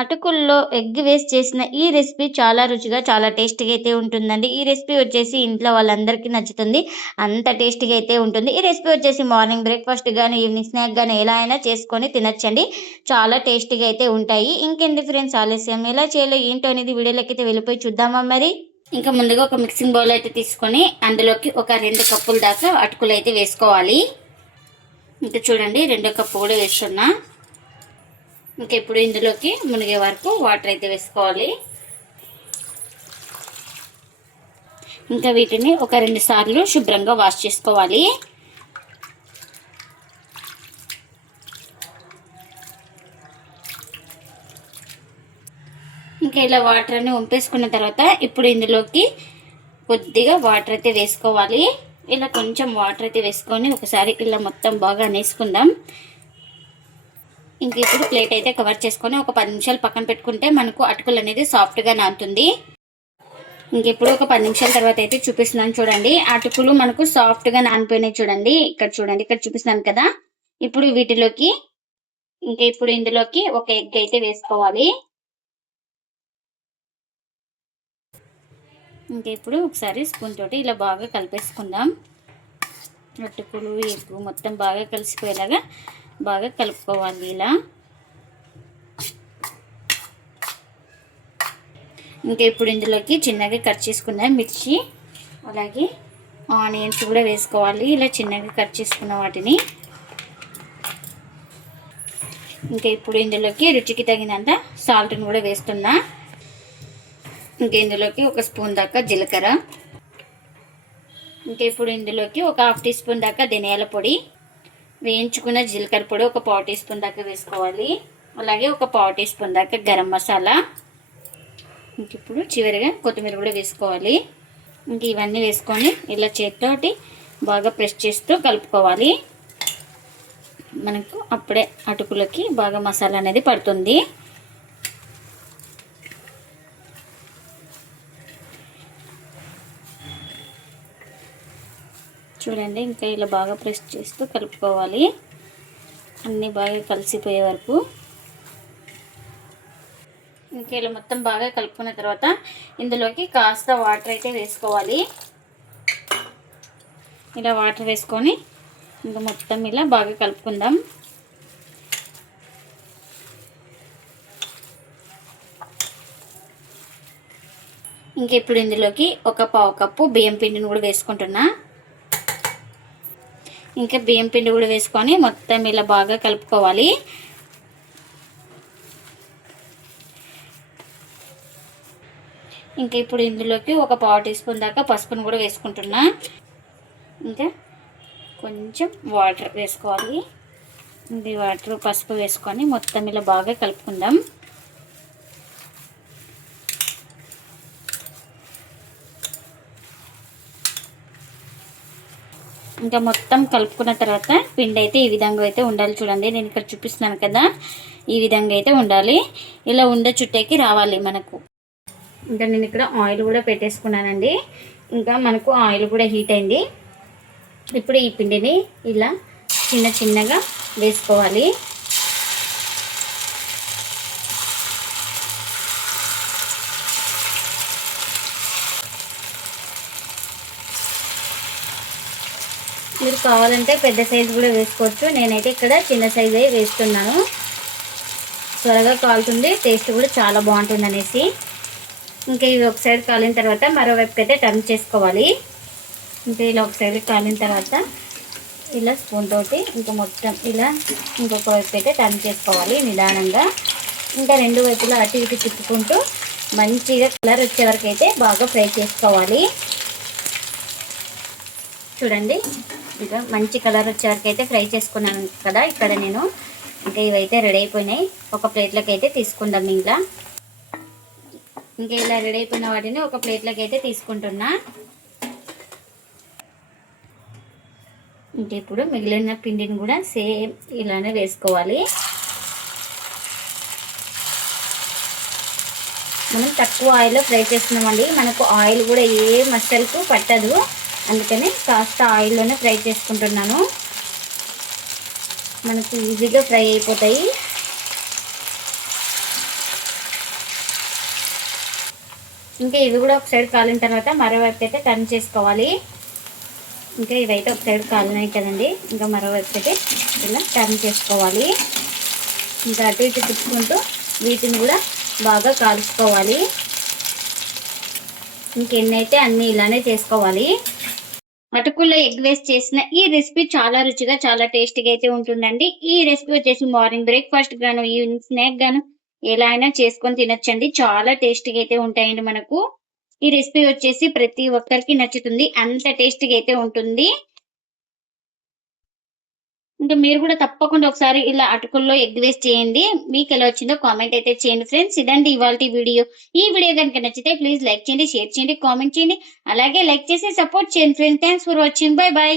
అటుకుల్లో egg వేసి చేసిన ఈ రెసిపీ చాలా రుచిగా, చాలా టేస్టీగా అయితే ఉంటుందండి. ఈ రెసిపీ వచ్చేసి ఇంట్లో వాళ్ళందరికీ నచ్చుతుంది. అంత టేస్టీగా అయితే ఉంటుంది. ఈ రెసిపీ వచ్చేసి మార్నింగ్ బ్రేక్‌ఫాస్ట్ గాని, ఈవినింగ్ స్నాక్ గాని ఎలా అయినా చేసుకొని తినొచ్చండి. చాలా టేస్టీగా అయితే ఉంటాయి. ఇంకెందుకు ఫ్రెండ్స్ ఆలస్యం, ఎలా చేయాలో ఏంటో అనేది వీడియోలోకైతే వెళ్ళిపోయి చూద్దామా మరి? ఇంకా ముందుగా ఒక మిక్సింగ్ బౌల్ అయితే తీసుకొని అందులోకి ఒక 2 కప్పుల దాకా అటుకులు అయితే వేసుకోవాలి. ఇంకా చూడండి 2 కప్పు కూడా వేస్తున్నా. ఇంకా ఇప్పుడు ఇందులోకి మునిగే వరకు వాటర్ అయితే వేసుకోవాలి. ఇంకా వీటిని ఒక 2 సార్లు శుభ్రంగా వాష్ చేసుకోవాలి. ఇంకా ఇలా వాటర్ అన్ని వంపేసుకున్న తర్వాత ఇప్పుడు ఇందులోకి కొద్దిగా వాటర్ అయితే వేసుకోవాలి. ఇలా కొంచెం వాటర్ అయితే వేసుకొని ఒకసారి ఇలా మొత్తం బాగా అనేసుకుందాం. ఇంక ఇప్పుడు ప్లేట్ అయితే కవర్ చేసుకొని ఒక 10 నిమిషాలు పక్కన పెట్టుకుంటే మనకు అటుకులు అనేది సాఫ్ట్గా నానుతుంది. ఇంక ఇప్పుడు ఒక 10 నిమిషాల తర్వాత అయితే చూపిస్తున్నాను చూడండి. అటుకులు మనకు సాఫ్ట్గా నానిపోయినాయి చూడండి. ఇక్కడ చూడండి, ఇక్కడ చూపిస్తున్నాను కదా. ఇప్పుడు వీటిలోకి ఇప్పుడు ఇందులోకి ఒక ఎగ్ అయితే వేసుకోవాలి. ఇప్పుడు ఒకసారి స్పూన్ తోటి ఇలా బాగా కలిపేసుకుందాం. అటుకులు ఎగ్ మొత్తం బాగా కలిసిపోయేలాగా బాగా కలుపుకోవాలి. ఇలా ఇప్పుడు ఇందులోకి చిన్నగా కట్ చేసుకున్న మిర్చి అలాగే ఆనియన్స్ కూడా వేసుకోవాలి. ఇలా చిన్నగా కట్ చేసుకున్న వాటిని ఇప్పుడు ఇందులోకి రుచికి తగినంత సాల్ట్ని కూడా వేస్తున్నా. ఇందులోకి ఒక స్పూన్ దాకా జీలకర్ర, ఇప్పుడు ఇందులోకి ఒక 1/2 టీ స్పూన్ దాకా ధనియాల పొడి, వేయించుకున్న జీలకర్ర పొడి ఒక 1/4 టీ స్పూన్ దాకా వేసుకోవాలి. అలాగే ఒక 1/4 టీ స్పూన్ దాకా గరం మసాలా, ఇప్పుడు చివరిగా కొత్తిమీర కూడా వేసుకోవాలి. ఇవన్నీ వేసుకొని ఇలా చేతితోటి బాగా ప్రెస్ చేస్తూ కలుపుకోవాలి. మనకు అప్పుడే అటుకులకి బాగా మసాలా అనేది పడుతుంది. చూడండి, ఇంకా ఇలా బాగా ప్రెస్ చేస్తూ కలుపుకోవాలి అన్నీ బాగా కలిసిపోయే వరకు. ఇలా మొత్తం బాగా కలుపుకున్న తర్వాత ఇందులోకి కాస్త వాటర్ అయితే వేసుకోవాలి. ఇలా వాటర్ వేసుకొని ఇంకా మొత్తం ఇలా బాగా కలుపుకుందాం. ఇప్పుడు ఇందులోకి ఒక 1/2 కప్పు బియ్యం పిండిని కూడా వేసుకుంటున్నా. బియ్యం పిండి కూడా వేసుకొని మొత్తం ఇలా బాగా కలుపుకోవాలి. ఇప్పుడు ఇందులోకి ఒక 1/4 టీ స్పూన్ దాకా పసుపును కూడా వేసుకుంటున్నా. కొంచెం వాటర్ వేసుకోవాలి. వాటర్ పసుపు వేసుకొని మొత్తం ఇలా బాగా కలుపుకుందాం. మొత్తం కలుపుకున్న తర్వాత పిండి అయితే ఈ విధంగా అయితే ఉండాలి. చూడండి, నేను ఇక్కడ చూపిస్తున్నాను కదా, ఈ విధంగా అయితే ఉండాలి. ఇలా ఉండ చుట్టేకి రావాలి మనకు. నేను ఇక్కడ ఆయిల్ కూడా పెట్టేసుకున్నానండి. మనకు ఆయిల్ కూడా హీట్ అయింది. ఇప్పుడు ఈ పిండిని ఇలా చిన్న చిన్నగా వేసుకోవాలి. మీరు కావాలంటే పెద్ద సైజు కూడా వేసుకోవచ్చు. నేనైతే ఇక్కడ చిన్న సైజే వేస్తున్నాను. త్వరగా కాలుతుంది, టేస్ట్ కూడా చాలా బాగుంటుంది అనేసి. ఇవి ఒక సైడ్ కాలిన తర్వాత మరోవైపుకి అయితే టర్న్ చేసుకోవాలి. ఇలా ఒక సైడ్ కాలిన తర్వాత ఇలా స్పూన్ తోటి మొత్తం ఇలా ఇంకొక వైపు అయితే టర్న్ చేసుకోవాలి నిదానంగా. 2 వైపులా అటు ఇటు తిప్పుకుంటూ మంచిగా కలర్ వచ్చే వరకు అయితే బాగా ఫ్రై చేసుకోవాలి. చూడండి, మంచి కలర్ వచ్చే వరకు అయితే ఫ్రై చేసుకున్నాను కదా. ఇక్కడ నేను ఇవైతే రెడీ అయిపోయినాయి. ఒక ప్లేట్లోకి అయితే తీసుకుందాం. ఇలా రెడీ అయిపోయిన వాటిని ఒక ప్లేట్లోకి అయితే తీసుకుంటున్నా. ఇప్పుడు మిగిలిన పిండిని కూడా సేమ్ ఇలానే వేసుకోవాలి. మనం తక్కువ ఆయిల్లో ఫ్రై చేస్తున్నామండి. మనకు ఆయిల్ కూడా ఏ మసాలకు పట్టదు, అందుకని కాస్త ఆయిల్లోనే ఫ్రై చేసుకుంటున్నాను. మనకు ఈజీగా ఫ్రై అయిపోతాయి. ఇంకా ఇవి కూడా ఒక సైడ్ కాలిన తర్వాత మరోవైపు అయితే టర్న్ చేసుకోవాలి. ఇంకా ఇవైతే ఒక సైడ్ కాలినాయి కదండి, ఇంకా మరోవైపు అయితే ఇలా టర్న్ చేసుకోవాలి. ఇంకా అటు ఇటు తిప్పుకుంటూ వీటిని కూడా బాగా కాల్చుకోవాలి. ఇంకెన్నైతే అన్ని ఇలానే చేసుకోవాలి. అటుకుల్లో ఎగ్ వేస్ట్ చేసిన ఈ రెసిపీ చాలా రుచిగా చాలా టేస్టీగా అయితే ఉంటుందండి. ఈ రెసిపీ వచ్చేసి మార్నింగ్ బ్రేక్ఫాస్ట్ గాను ఈవినింగ్ స్నాక్ గాను ఎలా అయినా చేసుకొని తినొచ్చండి. చాలా టేస్టీగా అయితే ఉంటాయండి మనకు. ఈ రెసిపీ వచ్చేసి ప్రతి ఒక్కరికి నచ్చుతుంది, అంత టేస్టీగా అయితే ఉంటుంది. ఇంకా మీరు కూడా తప్పకుండా ఒకసారి ఇలా అటుకుల్లో ఎగ్ వేస్ట్ చేయండి. మీకు ఎలా వచ్చిందో కామెంట్ అయితే చేయండి ఫ్రెండ్స్. ఇదండి ఇవాల్టి వీడియో. ఈ వీడియో కనుక నచ్చితే ప్లీజ్ లైక్ చేయండి, షేర్ చేయండి, కామెంట్ చేయండి. అలాగే లైక్ చేసి సపోర్ట్ చేయండి friends. Thanks for watching. By by.